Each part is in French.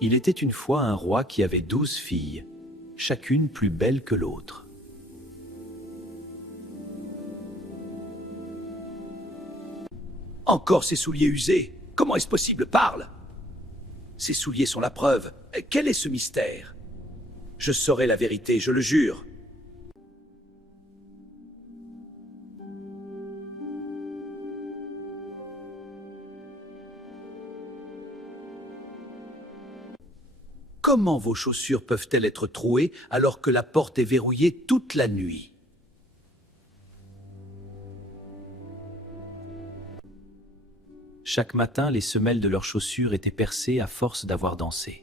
Il était une fois un roi qui avait 12 filles, chacune plus belle que l'autre. Encore ces souliers usés. Comment est-ce possible? Parle! Ces souliers sont la preuve. Quel est ce mystère? Je saurai la vérité, je le jure. Comment vos chaussures peuvent-elles être trouées alors que la porte est verrouillée toute la nuit? Chaque matin, les semelles de leurs chaussures étaient percées à force d'avoir dansé.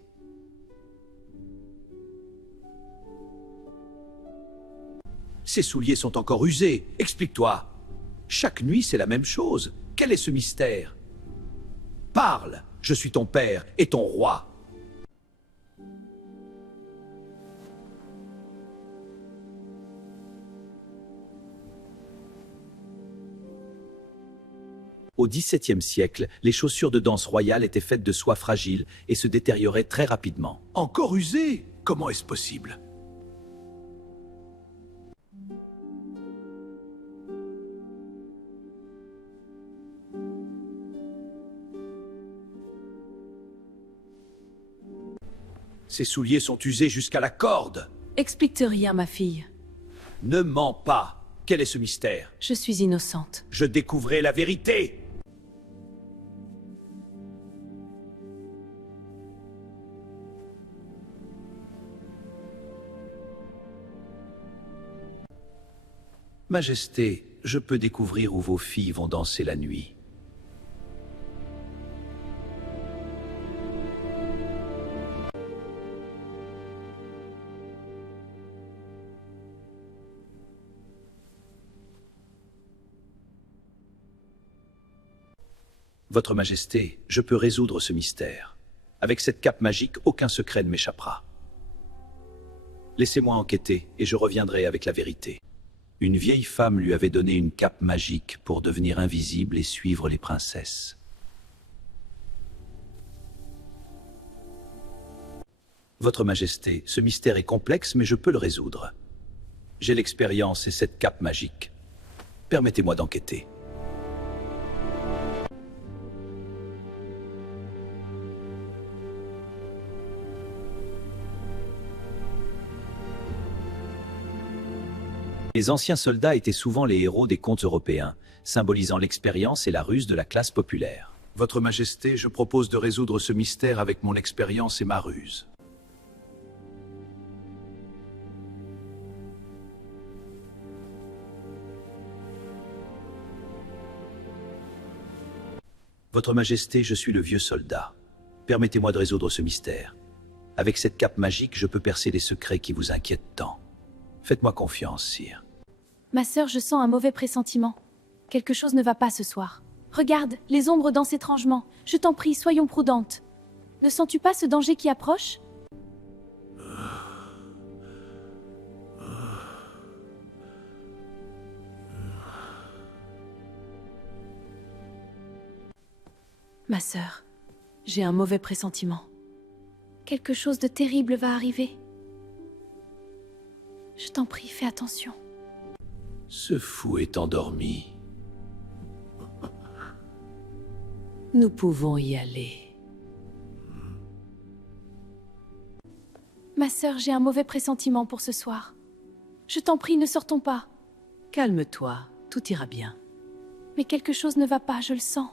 Ces souliers sont encore usés. Explique-toi. Chaque nuit, c'est la même chose. Quel est ce mystère? Parle! Je suis ton père et ton roi. Au XVIIe siècle, les chaussures de danse royale étaient faites de soie fragile et se détérioraient très rapidement. Encore usés? Comment est-ce possible? Ces souliers sont usés jusqu'à la corde. Explique-te rien, ma fille. Ne mens pas. Quel est ce mystère? Je suis innocente. Je découvrais la vérité. Majesté, je peux découvrir où vos filles vont danser la nuit. Votre Majesté, je peux résoudre ce mystère. Avec cette cape magique, aucun secret ne m'échappera. Laissez-moi enquêter et je reviendrai avec la vérité. Une vieille femme lui avait donné une cape magique pour devenir invisible et suivre les princesses. Votre Majesté, ce mystère est complexe, mais je peux le résoudre. J'ai l'expérience et cette cape magique. Permettez-moi d'enquêter. Les anciens soldats étaient souvent les héros des contes européens, symbolisant l'expérience et la ruse de la classe populaire. Votre Majesté, je propose de résoudre ce mystère avec mon expérience et ma ruse. Votre Majesté, je suis le vieux soldat. Permettez-moi de résoudre ce mystère. Avec cette cape magique, je peux percer les secrets qui vous inquiètent tant. Faites-moi confiance, sire. Ma sœur, je sens un mauvais pressentiment. Quelque chose ne va pas ce soir. Regarde, les ombres dansent étrangement. Je t'en prie, soyons prudentes. Ne sens-tu pas ce danger qui approche? Ma sœur, j'ai un mauvais pressentiment. Quelque chose de terrible va arriver. Je t'en prie, fais attention. Ce fou est endormi. Nous pouvons y aller. Ma sœur, j'ai un mauvais pressentiment pour ce soir. Je t'en prie, ne sortons pas. Calme-toi, tout ira bien. Mais quelque chose ne va pas, je le sens.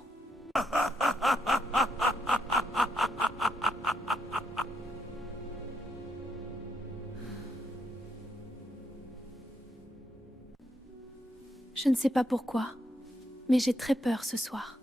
Je ne sais pas pourquoi, mais j'ai très peur ce soir.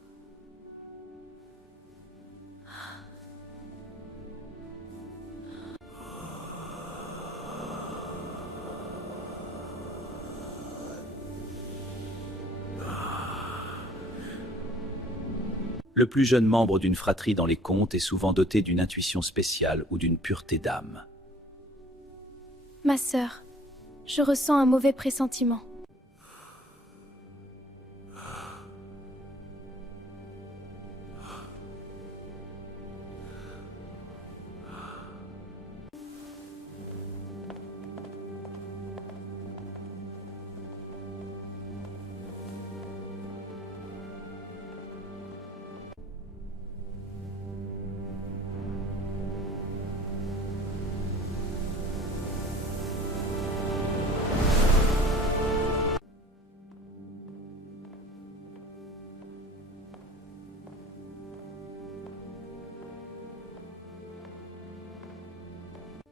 Le plus jeune membre d'une fratrie dans les contes est souvent doté d'une intuition spéciale ou d'une pureté d'âme. Ma sœur, je ressens un mauvais pressentiment.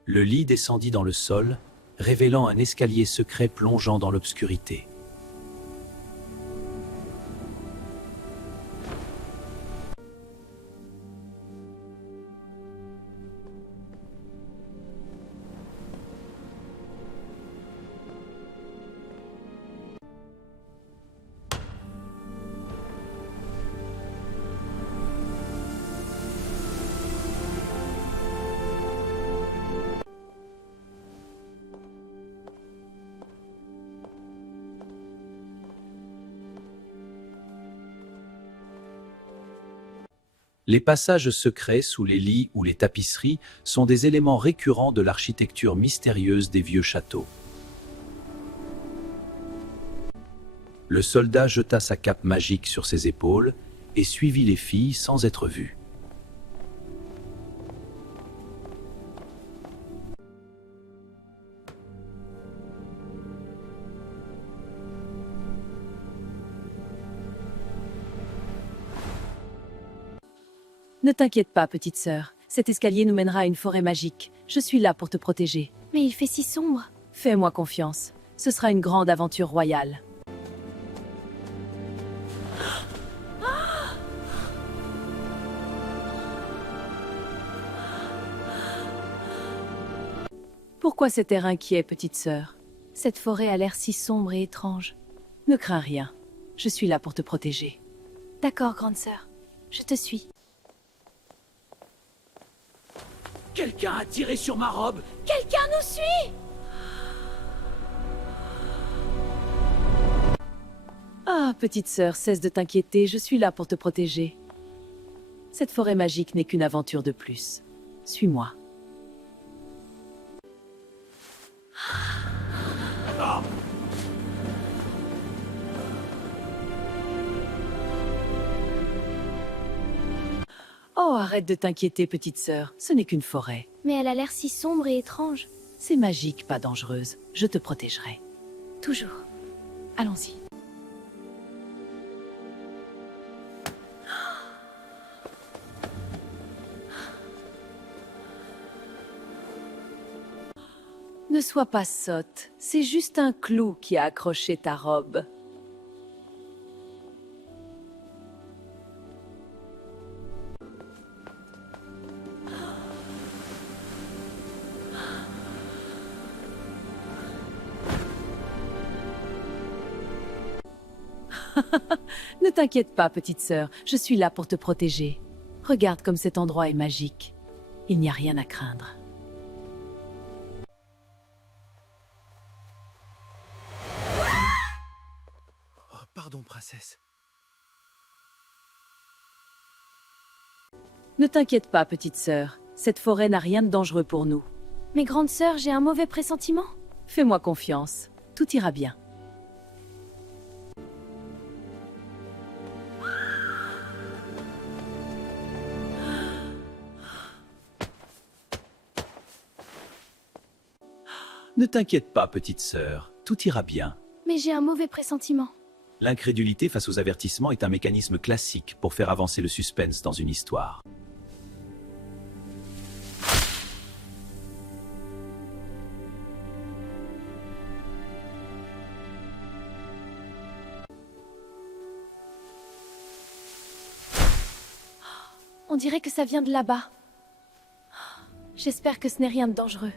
Le lit descendit dans le sol, révélant un escalier secret plongeant dans l'obscurité. Les passages secrets sous les lits ou les tapisseries sont des éléments récurrents de l'architecture mystérieuse des vieux châteaux. Le soldat jeta sa cape magique sur ses épaules et suivit les filles sans être vu. Ne t'inquiète pas, petite sœur. Cet escalier nous mènera à une forêt magique. Je suis là pour te protéger. Mais il fait si sombre. Fais-moi confiance. Ce sera une grande aventure royale. Pourquoi cet air inquiet, petite sœur? Cette forêt a l'air si sombre et étrange. Ne crains rien. Je suis là pour te protéger. D'accord, grande sœur. Je te suis. Quelqu'un a tiré sur ma robe. Quelqu'un nous suit! Ah, petite sœur, cesse de t'inquiéter, je suis là pour te protéger. Cette forêt magique n'est qu'une aventure de plus. Suis-moi. Oh, arrête de t'inquiéter, petite sœur, ce n'est qu'une forêt. Mais elle a l'air si sombre et étrange. C'est magique, pas dangereuse. Je te protégerai. Toujours. Allons-y. Ne sois pas sotte, c'est juste un clou qui a accroché ta robe. Ne t'inquiète pas, petite sœur, je suis là pour te protéger. Regarde comme cet endroit est magique. Il n'y a rien à craindre. Oh, pardon, princesse. Ne t'inquiète pas, petite sœur. Cette forêt n'a rien de dangereux pour nous. Mais grande sœur, j'ai un mauvais pressentiment. Fais-moi confiance. Tout ira bien. Ne t'inquiète pas, petite sœur, tout ira bien. Mais j'ai un mauvais pressentiment. L'incrédulité face aux avertissements est un mécanisme classique pour faire avancer le suspense dans une histoire. On dirait que ça vient de là-bas. J'espère que ce n'est rien de dangereux.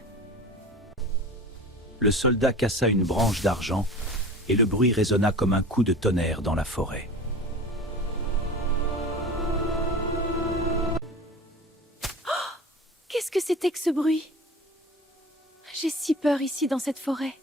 Le soldat cassa une branche d'argent et le bruit résonna comme un coup de tonnerre dans la forêt. Qu'est-ce que c'était que ce bruit? J'ai si peur ici dans cette forêt.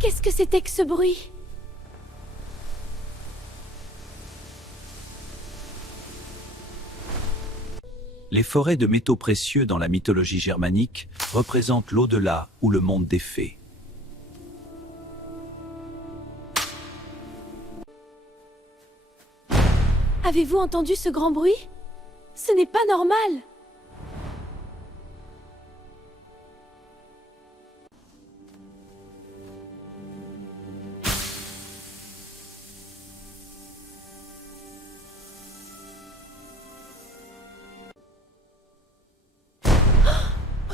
Qu'est-ce que c'était que ce bruit? Les forêts de métaux précieux dans la mythologie germanique représentent l'au-delà ou le monde des fées. Avez-vous entendu ce grand bruit? Ce n'est pas normal.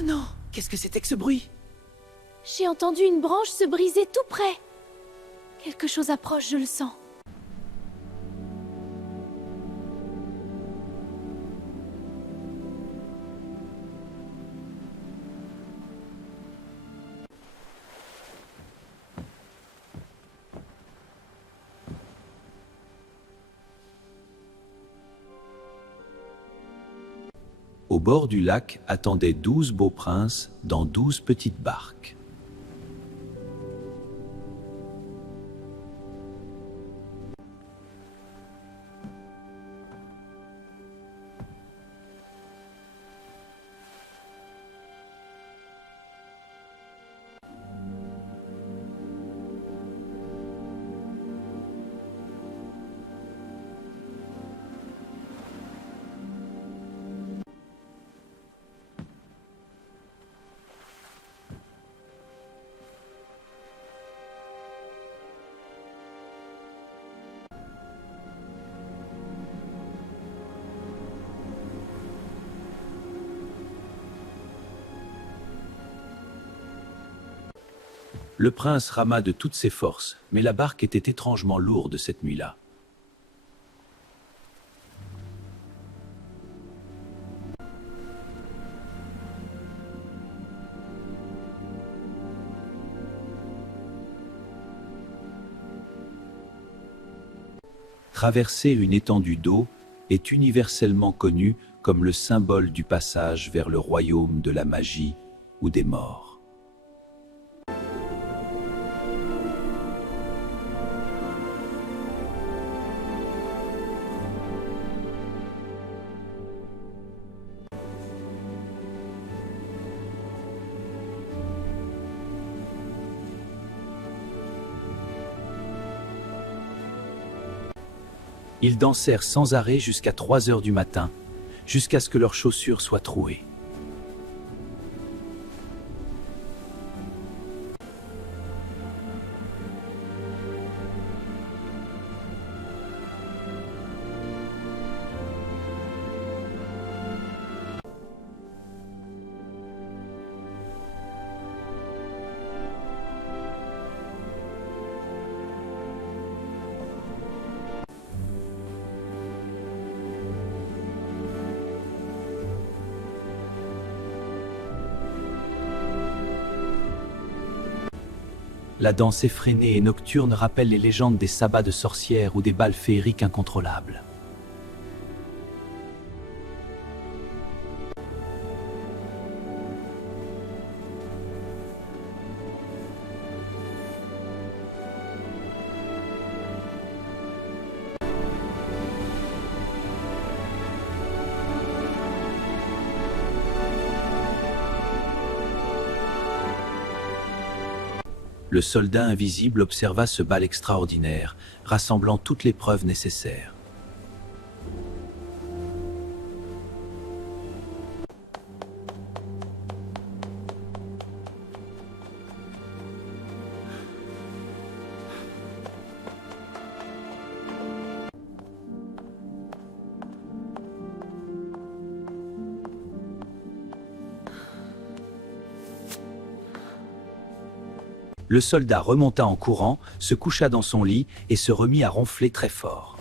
non, qu'est-ce que c'était que ce bruit? J'ai entendu une branche se briser tout près. Quelque chose approche, je le sens. Au bord du lac attendaient 12 beaux princes dans 12 petites barques. Le prince rama de toutes ses forces, mais la barque était étrangement lourde cette nuit-là. Traverser une étendue d'eau est universellement connu comme le symbole du passage vers le royaume de la magie ou des morts. Ils dansèrent sans arrêt jusqu'à 3 heures du matin, jusqu'à ce que leurs chaussures soient trouées. La danse effrénée et nocturne rappelle les légendes des sabbats de sorcières ou des bals féeriques incontrôlables. Le soldat invisible observa ce bal extraordinaire, rassemblant toutes les preuves nécessaires. Le soldat remonta en courant, se coucha dans son lit et se remit à ronfler très fort.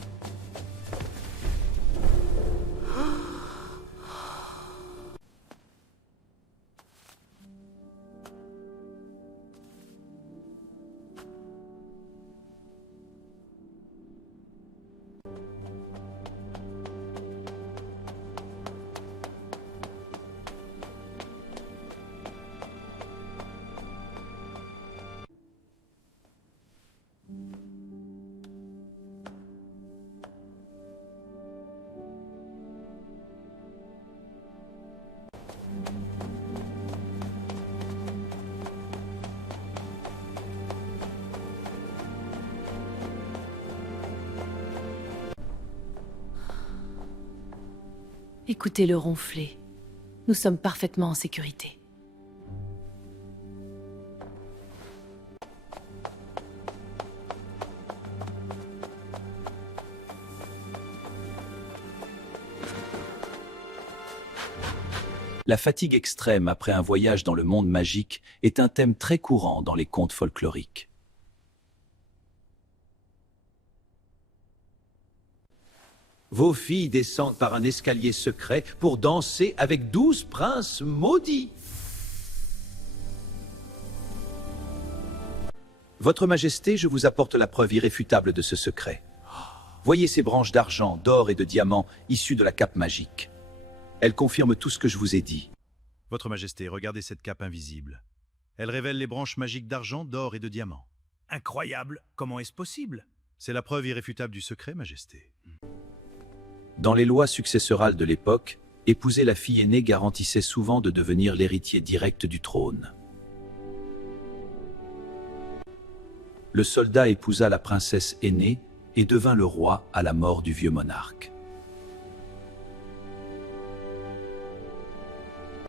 Écoutez-le ronfler. Nous sommes parfaitement en sécurité. La fatigue extrême après un voyage dans le monde magique est un thème très courant dans les contes folkloriques. Vos filles descendent par un escalier secret pour danser avec 12 princes maudits. Votre Majesté, je vous apporte la preuve irréfutable de ce secret. Voyez ces branches d'argent, d'or et de diamants issues de la cape magique. Elles confirment tout ce que je vous ai dit. Votre Majesté, regardez cette cape invisible. Elle révèle les branches magiques d'argent, d'or et de diamants. Incroyable, comment est-ce possible? C'est la preuve irréfutable du secret, Majesté. Dans les lois successorales de l'époque, épouser la fille aînée garantissait souvent de devenir l'héritier direct du trône. Le soldat épousa la princesse aînée et devint le roi à la mort du vieux monarque.